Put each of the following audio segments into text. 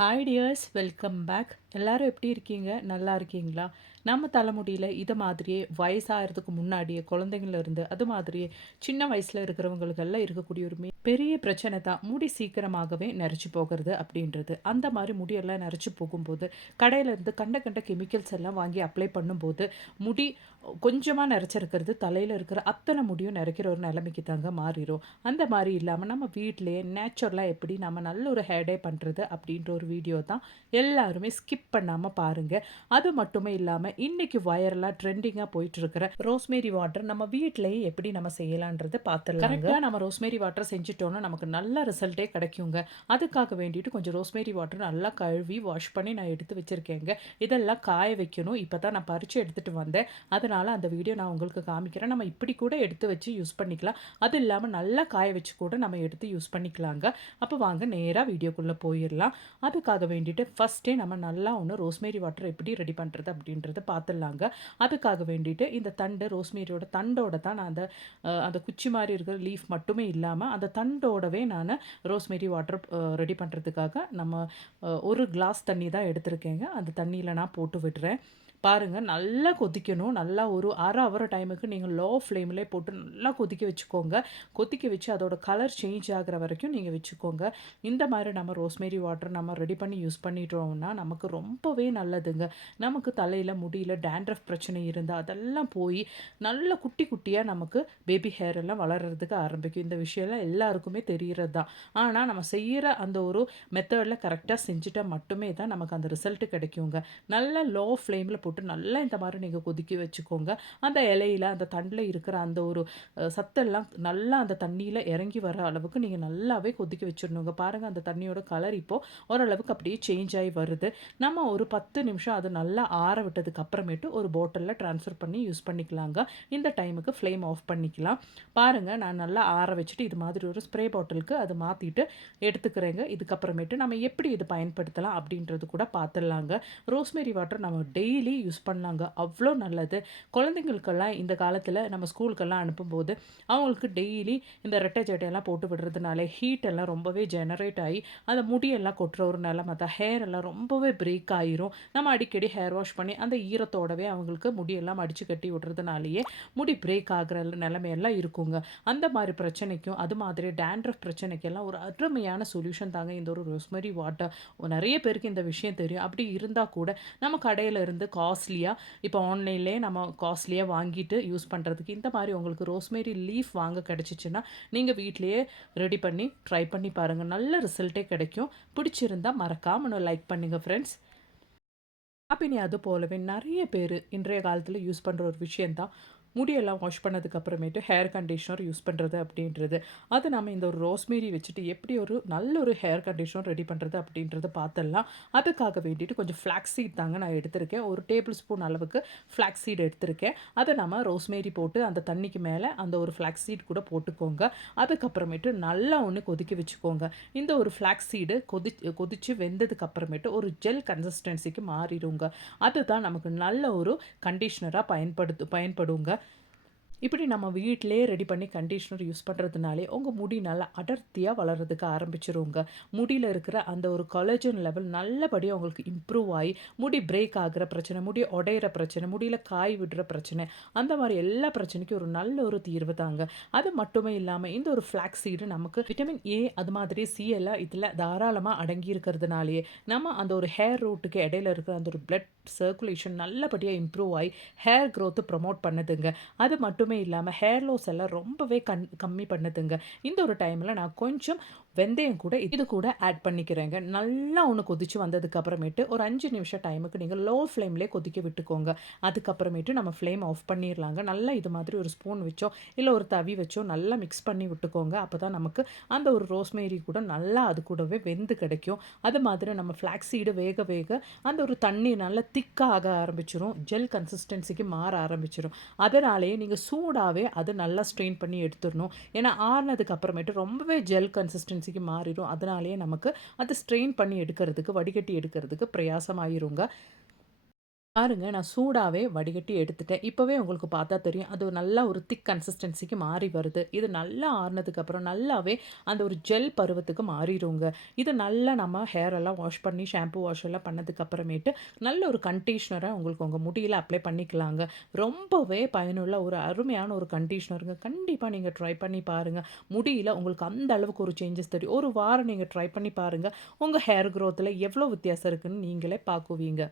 Hi tears, welcome back. எல்லாரும் எப்படி இருக்கீங்க? நல்லா இருக்கீங்களா? நம்ம தலைமுடியில் இது மாதிரியே வயசாகிறதுக்கு முன்னாடியே குழந்தைங்கள இருந்து அது மாதிரியே சின்ன வயசில் இருக்கிறவங்களுக்கெல்லாம் இருக்கக்கூடிய ஒரு பெரிய பிரச்சனை தான் முடி சீக்கிரமாகவே நரைச்சி போகிறது அப்படின்றது. அந்த மாதிரி முடியெல்லாம் நரைச்சி போகும்போது கடையிலேருந்து கண்ட கண்ட கெமிக்கல்ஸ் எல்லாம் வாங்கி அப்ளை பண்ணும்போது முடி கொஞ்சமாக நரைச்சிருக்கிறது தலையில் இருக்கிற அத்தனை முடியும் நிறைக்கிற ஒரு நிலைமைக்கு தாங்க மாறிடும். அந்த மாதிரி இல்லாமல் நம்ம வீட்டிலேயே நேச்சுரலாக எப்படி நம்ம நல்ல ஒரு ஹேர் டை பண்ணுறது அப்படின்ற ஒரு வீடியோ தான் எல்லாருமே ஸ்கிப் பண்ணாமல் பாருங்கள். அது மட்டுமே இல்லாமல் இன்றைக்கி வைரலாக ட்ரெண்டிங்காக போயிட்டுருக்கிற ரோஸ்மேரி வாட்டர் நம்ம வீட்டிலேயே எப்படி நம்ம செய்யலான்றது பார்த்துடலாம். கரெக்டாக நம்ம ரோஸ்மேரி வாட்டர் செஞ்சுட்டோன்னா நமக்கு நல்ல ரிசல்ட்டே கிடைக்குங்க. அதுக்காக வேண்டிட்டு கொஞ்சம் ரோஸ்மேரி வாட்டர் நல்லா கழுவி வாஷ் பண்ணி நான் எடுத்து வச்சுருக்கேங்க. இதெல்லாம் காய வைக்கணும். இப்போ தான் நான் பறித்து எடுத்துகிட்டு வந்தேன். அதனால் அந்த வீடியோ நான் உங்களுக்கு காமிக்கிறேன். நம்ம இப்படி கூட எடுத்து வச்சு யூஸ் பண்ணிக்கலாம். அது இல்லாமல் நல்லா காய வச்சு கூட நம்ம எடுத்து யூஸ் பண்ணிக்கலாங்க. அப்போ வாங்க நேராக வீடியோக்குள்ளே போயிடலாம். அதுக்காக வேண்டிட்டு ஃபஸ்ட்டே நம்ம நல்லா ரோஸ்மேரி வாட்டர் எப்படி ரெடி பண்ணுறது அப்படின்றத பார்த்துடலாங்க. அதுக்காக வேண்டிட்டு இந்த தண்டு ரோஸ்மேரியோட தண்டோட தான் நான் அந்த குச்சி மாதிரி இருக்கிற லீஃப் மட்டுமே இல்லாமல் அந்த தண்டோடவே நான் ரோஸ்மேரி வாட்டர் ரெடி பண்ணுறதுக்காக நம்ம ஒரு கிளாஸ் தண்ணி தான் எடுத்திருக்கேங்க. அந்த தண்ணியில் நான் போட்டு விடுறேன். பாருங்கள், நல்லா கொதிக்கணும். நல்லா ஒரு அரை ஹவர் டைமுக்கு நீங்கள் லோ ஃப்ளேம்லேயே போட்டு நல்லா கொதிக்க வச்சுக்கோங்க. கொதிக்க வச்சு அதோட கலர் சேஞ்ச் ஆகிற வரைக்கும் நீங்கள் வச்சுக்கோங்க. இந்த மாதிரி நம்ம ரோஸ்மேரி வாட்டர் நம்ம ரெடி பண்ணி யூஸ் பண்ணிட்டோம்னா நமக்கு ரொம்பவே நல்லதுங்க. நமக்கு தலையில் முடியல டேண்ட்ரஃப் பிரச்சனை இருந்தால் அதெல்லாம் போய் நல்ல குட்டி குட்டியாக நமக்கு பேபி ஹேர் எல்லாம் வளர்கிறதுக்கு ஆரம்பிக்கும். இந்த விஷயம்லாம் எல்லாருக்குமே தெரிகிறது தான். ஆனால் நம்ம செய்கிற அந்த ஒரு மெத்தடில் கரெக்டாக செஞ்சுட்டால் மட்டுமே தான் நமக்கு அந்த ரிசல்ட்டு கிடைக்குங்க. நல்ல லோ ஃப்ளேமில் போட்டு நல்லா இந்த மாதிரி நீங்கள் கொதிக்க வச்சுக்கோங்க. அந்த இலையில் அந்த தண்டில் இருக்கிற அந்த ஒரு சத்தெல்லாம் நல்லா அந்த தண்ணியில் இறங்கி வர அளவுக்கு நீங்கள் நல்லாவே கொதிக்க வச்சிடணுங்க. பாருங்கள், அந்த தண்ணியோட கலர் இப்போது ஓரளவுக்கு அப்படியே சேஞ்ச் ஆகி வருது. நம்ம ஒரு 10 நிமிஷம் அது நல்லா ஆற விட்டதுக்கு அப்புறமேட்டு ஒரு பாட்டிலில் ட்ரான்ஸ்ஃபர் பண்ணி யூஸ் பண்ணிக்கலாங்க. இந்த டைமுக்கு ஃப்ளேம் ஆஃப் பண்ணிக்கலாம். பாருங்கள், நான் நல்லா ஆற வச்சுட்டு இது மாதிரி ஒரு ஸ்ப்ரே பாட்டிலுக்கு அது மாற்றிட்டு எடுத்துக்கிறேங்க. இதுக்கப்புறமேட்டு நம்ம எப்படி இது பயன்படுத்தலாம் அப்படின்றது கூட பார்த்துடலாங்க. ரோஸ்மேரி வாட்டர் நம்ம டெய்லி யூஸ் பண்ணலாங்க. அவ்வளோ நல்லது. குழந்தைங்களுக்கெல்லாம் இந்த காலத்தில் நம்ம ஸ்கூலுக்கெல்லாம் அனுப்பும்போது அவங்களுக்கு டெய்லி இந்த ரெட்டை ஜடையெல்லாம் போட்டு விடுறதுனால ஹீட் எல்லாம் ரொம்பவே ஜெனரேட் ஆகி அந்த முடியெல்லாம் கொட்டுற ஒரு நிலமை தான். ஹேர் எல்லாம் ரொம்பவே பிரேக் ஆயிரும். நம்ம அடிக்கடி ஹேர் வாஷ் பண்ணி அந்த ஈரத்தோடவே அவங்களுக்கு முடியெல்லாம் அடித்து கட்டி விடுறதுனாலேயே முடி பிரேக் ஆகிற நிலைமையெல்லாம் இருக்குங்க. அந்த மாதிரி பிரச்சனைக்கும் அது மாதிரி டேண்ட்ரஃப் பிரச்சனைக்கெல்லாம் ஒரு அருமையான சொல்யூஷன் தாங்க இந்த ஒரு ரோஸ்மேரி வாட்டர். நிறைய பேருக்கு இந்த விஷயம் தெரியும். அப்படி இருந்தால் கூட நம்ம கடையில் இருந்து காஸ்ட்லியாக இப்போ ஆன்லைன்லேயே நம்ம காஸ்ட்லியாக வாங்கிட்டு யூஸ் பண்ணுறதுக்கு இந்த மாதிரி உங்களுக்கு ரோஸ்மேரி லீஃப் வாங்க கிடச்சிச்சின்னா நீங்கள் வீட்டிலையே ரெடி பண்ணி ட்ரை பண்ணி பாருங்கள். நல்ல ரிசல்ட்டே கிடைக்கும். பிடிச்சிருந்தால் மறக்காமல் லைக் பண்ணுங்கள் ஃப்ரெண்ட்ஸ். அப்போ அது போலவே நிறைய பேர் இன்றைய காலத்தில் யூஸ் பண்ணுற ஒரு விஷயந்தான் முடியெல்லாம் வாஷ் பண்ணதுக்கு அப்புறமேட்டு ஹேர் கண்டிஷ்னர் யூஸ் பண்ணுறது அப்படின்றது. அது நம்ம இந்த ஒரு ரோஸ்மேரி வச்சுட்டு எப்படி ஒரு நல்ல ஒரு ஹேர் கண்டிஷ்னர் ரெடி பண்ணுறது அப்படின்றத பார்த்துடலாம். அதுக்காக வேண்டிட்டு கொஞ்சம் ஃப்ளாக்ஸ் சீட் தாங்க நான் எடுத்திருக்கேன். ஒரு டேபிள் ஸ்பூன் அளவுக்கு ஃப்ளாக்ஸ் சீட் எடுத்திருக்கேன். அதை நம்ம ரோஸ்மேரி போட்டு அந்த தண்ணிக்கு மேலே அந்த ஒரு ஃப்ளாக்ஸ் சீட் கூட போட்டுக்கோங்க. அதுக்கப்புறமேட்டு நல்லா கொதிக்க வச்சுக்கோங்க. இந்த ஒரு ஃப்ளாக்ஸ் சீடு கொதித்து வெந்ததுக்கு அப்புறமேட்டு ஒரு ஜெல் கன்சிஸ்டன்சிக்கு மாறிடுங்க. அதுதான் நமக்கு நல்ல ஒரு கண்டிஷ்னராக பயன்படுங்க. இப்படி நம்ம வீட்டிலே ரெடி பண்ணி கண்டிஷ்னர் யூஸ் பண்ணுறதுனாலே உங்கள் முடி நல்லா அடர்த்தியாக வளர்கிறதுக்கு ஆரம்பிச்சிருங்க. முடியில் இருக்கிற அந்த ஒரு கொலஜன் லெவல் நல்லபடியாக உங்களுக்கு இம்ப்ரூவ் ஆகி முடி பிரேக் ஆகிற பிரச்சனை, முடி உடையிற பிரச்சனை, முடியில் காய் விடுற பிரச்சனை, அந்த மாதிரி எல்லா பிரச்சனைக்கும் ஒரு நல்ல ஒரு தீர்வு தாங்க. அது மட்டுமே இல்லாமல் இந்த ஒரு ஃப்ளாக்ஸ் சீடு நமக்கு விட்டமின் ஏ அது மாதிரி சி எல்லாம் இதில் தாராளமாக அடங்கி இருக்கிறதுனாலேயே நம்ம அந்த ஒரு ஹேர் ரூட்டுக்கு இடையில இருக்கிற அந்த ஒரு பிளட் சர்க்குலேஷன் நல்லபடியாக இம்ப்ரூவ் ஆகி ஹேர் க்ரோத்து ப்ரமோட் பண்ணுதுங்க. அது மட்டுமே இல்லாமல் ஹேர் லாஸ் எல்லாம் ரொம்பவே கம்மி பண்ணுதுங்க. இந்த ஒரு டைமில் நான் கொஞ்சம் வெந்தயம் கூட இது கூட ஆட் பண்ணிக்கிறேங்க. நல்லா கொதிச்சு வந்ததுக்கு அப்புறமேட்டு ஒரு 5 நிமிஷம் டைமுக்கு நீங்கள் லோ ஃப்ளேம்லேயே கொதிக்க விட்டுக்கோங்க. அதுக்கப்புறமேட்டு நம்ம ஃப்ளேம் ஆஃப் பண்ணிடலாங்க. நல்லா இது மாதிரி ஒரு ஸ்பூன் வச்சோ இல்லை ஒரு தவி வச்சோ நல்லா மிக்ஸ் பண்ணி விட்டுக்கோங்க. அப்போ தான் நமக்கு அந்த ஒரு ரோஸ்மேரி கூட நல்லா அது கூடவே வெந்து கிடைக்கும். அது மாதிரி நம்ம ஃப்ளாக்ஸ் சீடு வேக வேக அந்த ஒரு தண்ணி நல்லா திக்காக ஆக ஆரம்பிச்சிடும். ஜெல் கன்சிஸ்டன்சிக்கு மாற ஆரம்பிச்சிடும். அதனாலேயே நீங்கள் சூடாகவே அது நல்லா ஸ்ட்ரெயின் பண்ணி எடுத்துடணும். ஏன்னா ஆறுனதுக்கு அப்புறமேட்டு ரொம்பவே ஜெல் கன்சிஸ்டன்சிக்கு மாறிடும். அதனாலேயே நமக்கு அது ஸ்ட்ரெயின் பண்ணி எடுக்கிறதுக்கு வடிகட்டி எடுக்கிறதுக்கு பிரயாசமாயிருங்க. பாருங்க, நான் சூடாவே வடிகட்டி எடுத்துட்டேன். இப்பவே உங்களுக்கு பார்த்தா தெரியும். அது நல்லா ஒரு திக் கன்சிஸ்டன்சிக்கு மாறி வருது. இது நல்லா ஆறுனதுக்கப்புறம் நல்லாவே அந்த ஒரு ஜெல் பருவத்துக்கு மாறிருங்க. இத நல்லா நம்ம ஹேர் எல்லாம் வாஷ் பண்ணி ஷாம்பு வாஷ் எல்லாம் பண்ணதுக்கு அப்புறமேட்டு, நல்ல ஒரு கண்டிஷனரா உங்களுக்கு உங்க முடியில அப்ளை பண்ணிக்கலாங்க. ரொம்பவே பயனுள்ள ஒரு அருமையான ஒரு கண்டிஷனருங்க. கண்டிப்பா நீங்க ட்ரை பண்ணி பாருங்க. முடியில உங்களுக்கு அந்த அளவுக்கு ஒரு சேஞ்சஸ் தெரியும். ஒரு வாரம் நீங்க ட்ரை பண்ணி பாருங்க. உங்க ஹேர் குரோத்ல எவ்ளோ வித்தியாசம் இருக்குன்னு நீங்களே பாக்குவீங்க.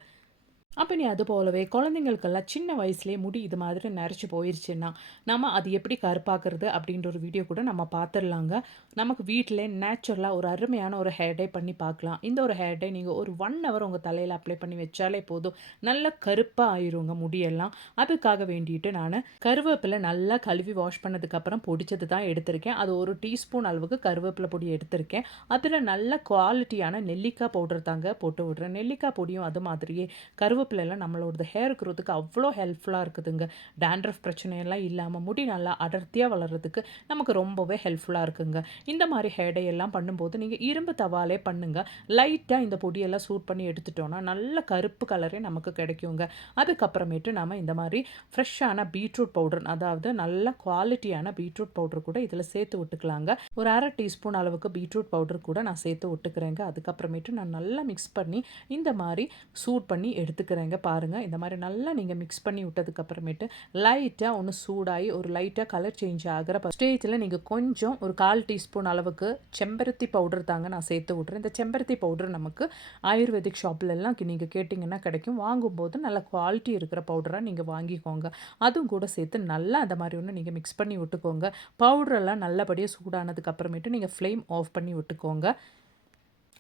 அப்ப நீ அது போலவே குழந்தைங்களுக்கெல்லாம் சின்ன வயசுலயே முடி இது மாதிரி நரைச்சு போயிருச்சுன்னா, நம்ம அது எப்படி கருப்பாக்குறது அப்படின்ற ஒரு வீடியோ கூட நம்ம பார்த்துரலாங்க. நமக்கு வீட்டிலே நேச்சுரலா ஒரு அருமையான ஒரு ஹேர் டை பண்ணி பார்க்கலாம். இந்த ஒரு ஹேர் டை நீங்க ஒரு 1 ஹவர் உங்க தலையில அப்ளை பண்ணி வச்சாலே போதும். நல்ல கருப்பா ஆயிருங்க முடியெல்லாம். அதுக்காக வேண்டிட்டு நானு கருவேப்பில நல்லா கழுவி வாஷ் பண்ணதுக்கப்புறம் பொடிச்சது தான் எடுத்திருக்கேன். அது 1 டீஸ்பூன் அளவுக்கு கருவேப்பில பொடி எடுத்திருக்கேன். அதில நல்ல குவாலிட்டியான நெல்லிக்காய் பவுடர் தாங்க போட்டு விடுறேன். நெல்லிக்காய் பொடியும் அது மாதிரியே கருவேப்பிலைலாம் நம்மளோடது ஹேர் குரோத்துக்கு அவ்வளோ ஹெல்ப்ஃபுல்லா இருக்குதுங்க. டாண்ட்ரஃப் பிரச்சனையெல்லாம் இல்லாம முடி நல்லா அடர்த்தியா வளர்றதுக்கு நமக்கு ரொம்பவே ஹெல்ப்ஃபுல்லா இருக்குங்க. இந்த மாரி ஹேர் டை எல்லாம் பண்ணும்போது நீங்க இரும்பு தவாலே பண்ணுங்க. லைட்டா இந்த பொடியெல்லாம் சூட் பண்ணி எடுத்துட்டோம்னா, நல்ல கருப்பு கலரே நமக்கு கிடைக்குங்க. அதுக்கப்புறமேட்டு நாம இந்த மாரி ஃப்ரெஷ்ஷான பீட்ரூட் பவுடர், அதாவது நல்ல குவாலிட்டியான பீட்ரூட் பவுடர் கூட இதில சேர்த்து விட்டுக்கலாங்க. ஒரு 1/2 டீஸ்பூன் அளவுக்கு பீட்ரூட் பவுடர் கூட நான் சேர்த்து விட்டுக்கிறேங்க. அதுக்கப்புறமேட்டு நான் நல்லா மிக்ஸ் பண்ணி இந்த மாரி சூட் பண்ணி எடுத்துக்கிறேங்க. பாருங்க, இந்த மாரி நல்லா நீங்க மிக்ஸ் பண்ணி விட்டதுக்கு அப்புறமேட்டு லைட்டா ஒண்ணு சூடாகி ஒரு லைட்டா கலர் சேஞ்ச் ஆகுற ஸ்டேஜ்ல நீங்க கொஞ்சம் ஒரு 1/4 டீஸ்பூன் அளவுக்கு செம்பருத்தி பவுடர் தாங்க நான் சேர்த்து விட்றேன். இந்த செம்பருத்தி பவுடர் நமக்கு ஆயுர்வேதிக் ஷாப்லலாம் நீங்க கேட்டிங்கன்னா கிடைக்கும். வாங்கும்போது நல்ல குவாலிட்டி இருக்கிற பவுடரா நீங்க வாங்கிக்கோங்க. அதுவும் கூட சேர்த்து நல்லா அந்த மாரி ஒண்ணு நீங்க மிக்ஸ் பண்ணி விட்டுக்கோங்க. பவுடர் எல்லாம் நல்லபடியா சூடானதுக்கு அப்புறமேட்டு நீங்க ஃப்ளேம் ஆஃப் பண்ணி விட்டுக்கோங்க.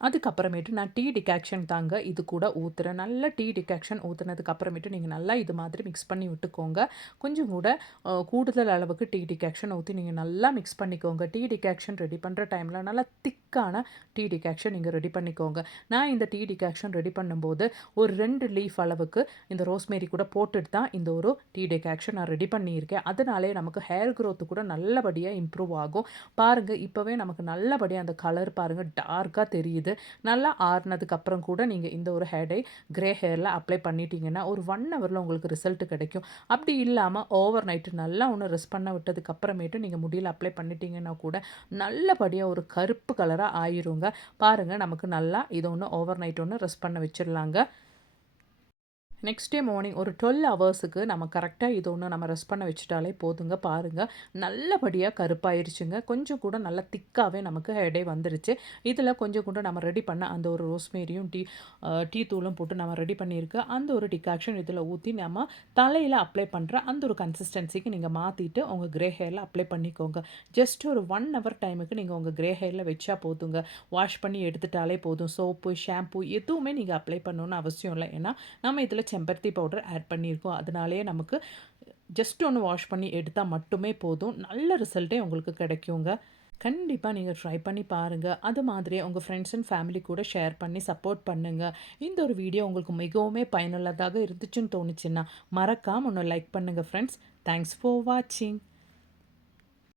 அதுக்கப்புறமேட்டு நான் டீ டிகாக்ஷன் தாங்க இது கூட ஊத்துறேன். நல்ல டீ டிகாக்ஷன் ஊத்துனதுக்கு அப்புறமேட்டு நீங்க நல்லா இது மாதிரி மிக்ஸ் பண்ணி விட்டுக்கோங்க. கொஞ்சம் கூட கூடுதல் அளவுக்கு டீ டிகாக்ஷன் ஊத்தி நீங்க நல்லா மிக்ஸ் பண்ணிக்கோங்க. டீ டிகாக்ஷன் ரெடி பண்ற டைம்ல நல்லா திக்கான டீ டிகாக்ஷன் நீங்க ரெடி பண்ணிக்கோங்க. நான் இந்த டீ டிகாக்ஷன் ரெடி பண்ணும்போது ஒரு 2 லீஃப் அளவுக்கு இந்த ரோஸ்மேரி கூட போட்டுட்டு தான் இந்த ஒரு டீ டிகாக்ஷன் நான் ரெடி பண்ணியிருக்கேன். அதனாலேயே நமக்கு ஹேர் குரோத் கூட நல்லபடியா இம்ப்ரூவ் ஆகும். பாருங்க, இப்பவே நமக்கு நல்லபடியா அந்த கலர் பாருங்க டார்க்கா தெரியுது. நல்லா ஆறுனதுக்கு அப்புறம் கூட நீங்க இந்த ஒரு ஹேர் டை கிரே ஹேர்ல அப்ளை பண்ணிட்டீங்கன்னா, ஒரு 1 ஹவர்ல உங்களுக்கு ரிசல்ட் கிடைக்கும். அப்படி இல்லாம ஓவர் நைட் நல்லா ஒண்ணு ரெஸ்ட் பண்ண விட்டதுக்கு அப்புறமேட்டு நீங்க முடியில அப்ளை பண்ணிட்டீங்கன்னா கூட நல்லபடியா ஒரு கருப்பு கலரா ஆயிருங்க. பாருங்க, நமக்கு நல்லா இது ஒண்ணு ஓவர் நைட் ஒண்ணு ரெஸ்ட் பண்ண வச்சிரலாங்க. நெக்ஸ்ட் டே மார்னிங் ஒரு 12 ஹவர்ஸுக்கு நம்ம கரெக்ட்டா இது ஒண்ணு நம்ம ரெஸ்ட் பண்ண வச்சுட்டாலே போதுங்க. பாருங்க, நல்லபடியா கருப்பாயிருச்சுங்க. கொஞ்சம் கூட நல்லா திக்காவே நமக்கு ஹேர் டை வந்துருச்சு. இதில கொஞ்சம் கூட நம்ம ரெடி பண்ண அந்த ஒரு ரோஸ்மேரியும் டீ தூளும் போட்டு நம்ம ரெடி பண்ணியிருக்க அந்த ஒரு டிகாக்ஷன் இதில ஊத்தி நம்ம தலையில அப்ளை பண்ற அந்த ஒரு கன்சிஸ்டன்சிக்கு நீங்க மாத்திட்டு உங்க கிரே ஹேர்ல அப்ளை பண்ணிக்கோங்க. ஜஸ்ட் ஒரு 1 ஹவர் டைமுக்கு நீங்க உங்க கிரே ஹேர்ல வச்சா போதுங்க. வாஷ் பண்ணி எடுத்துட்டாலே போதும். சோப்பு, ஷாம்பு எதுவுமே நீங்க அப்ளை பண்ணணும்னு அவசியம் இல்ல. ஏன்னா, நம்ம இதில செம்பருத்தி பவுடர் ஆட் பண்ணியிருக்கோம். அதனாலேயே நமக்கு ஜஸ்ட் ஒண்ணு வாஷ் பண்ணி எடுத்தா மட்டுமே போதும். நல்ல ரிசல்ட்டே உங்களுக்கு கிடைக்குங்க. கண்டிப்பா நீங்க ட்ரை பண்ணி பாருங்க. அது மாதிரியே உங்க ஃப்ரெண்ட்ஸ் அண்ட் ஃபேமிலி கூட ஷேர் பண்ணி சப்போர்ட் பண்ணுங்க. இந்த ஒரு வீடியோ உங்களுக்கு மிகவுமே பயனுள்ளதாக இருந்துச்சுன்னு தோணுச்சுன்னா, மறக்காம ஒண்ணு லைக் பண்ணுங்க ஃப்ரெண்ட்ஸ். தேங்க்ஸ் ஃபார் வாட்சிங்.